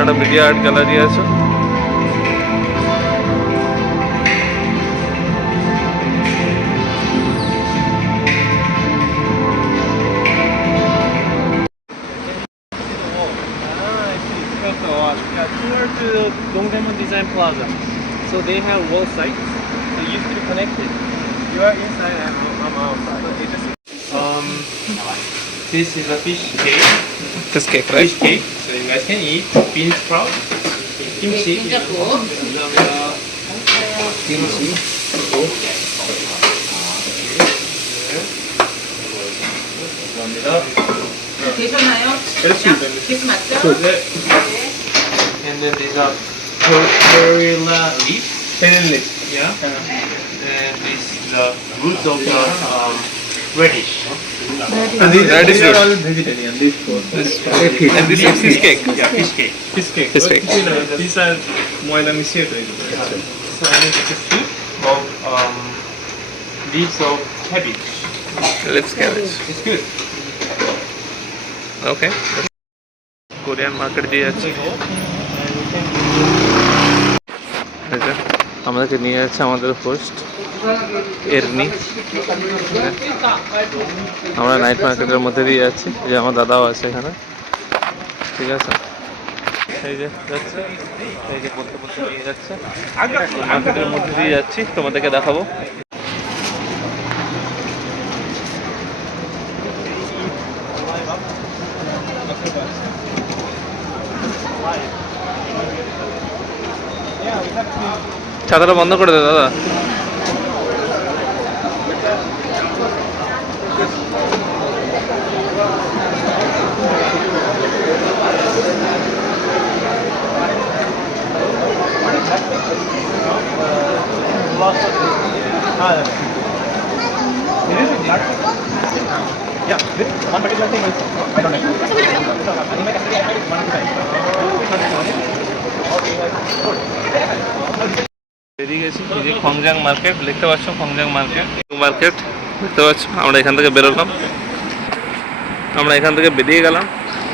একটা media art gallery আছে। To Dongdaemun Design Plaza. So they have wall sites. They used to be connected. You are inside and I'm outside. This is a fish cake. This cake, right? Fish cake. So you guys can eat bean sprout, kimchi. Kimchi. 되셨나요? 계속 맞죠? And then these are perilla leaf. Perilla leaf. Yeah. And this is the roots of the radish. And these Radish are root. all vegetarian. These four. And this is fish cake. Yeah, fish cake. Fish cake. Fish cake. These are moila misiyat hoye. So and then it's a soup of leaves of cabbage. Let's cabbage. It's good. Okay, Korean market দিয়ে যাচ্ছি। আমাদেরকে নিয়ে যাচ্ছে আমাদের host এরনি। আমরা night মার্কেটের মধ্যে দিয়ে যাচ্ছি, যে আমার দাদাও আছে এখানে, ঠিক আছে। এই যে যাচ্ছে, এই যে বলতে বলতে নিয়ে যাচ্ছে মার্কেটের মধ্যে দিয়ে যাচ্ছি, তোমাদেরকে দেখাবো। ছাতাটা বন্ধ করে দে দাদা। বেরিয়ে গেছি, এই যে খংজাং মার্কেট দেখতে পাচ্ছ, খংজাং মার্কেট দেখতে পাচ্ছ। আমরা এখান থেকে বেরোলাম, আমরা এখান থেকে বেরিয়ে গেলাম।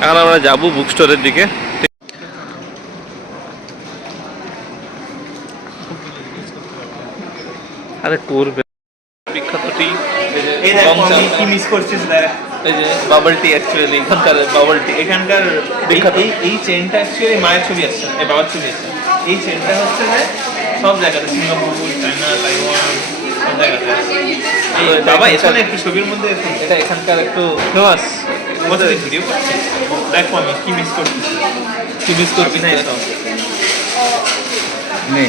এখন আমরা যাবো বুক স্টোরের দিকে। আরে করবে বিখ্যাত টি, এই যে মিস করছিস দেখ, এই যে বাবল টি, অ্যাকচুয়ালি এখানকার বাবল টি, এখানকার বিখ্যাত। এই চেনটা অ্যাকচুয়ালি মায়ের ছবি আছে, এই বাবার ছবি আছে। এই চেনটা হচ্ছে যে সব জায়গাতে, সিঙ্গাপুর, চায়না, তাইওয়ান, সব জায়গাতে আছে। এই বাবা এখানে একটু ছবির মধ্যে এটা এখানকার একটু ফেমাস। ভিডিও করছি, দেখো আমি কি মিস করছি, কি মিস করবি না? নেই।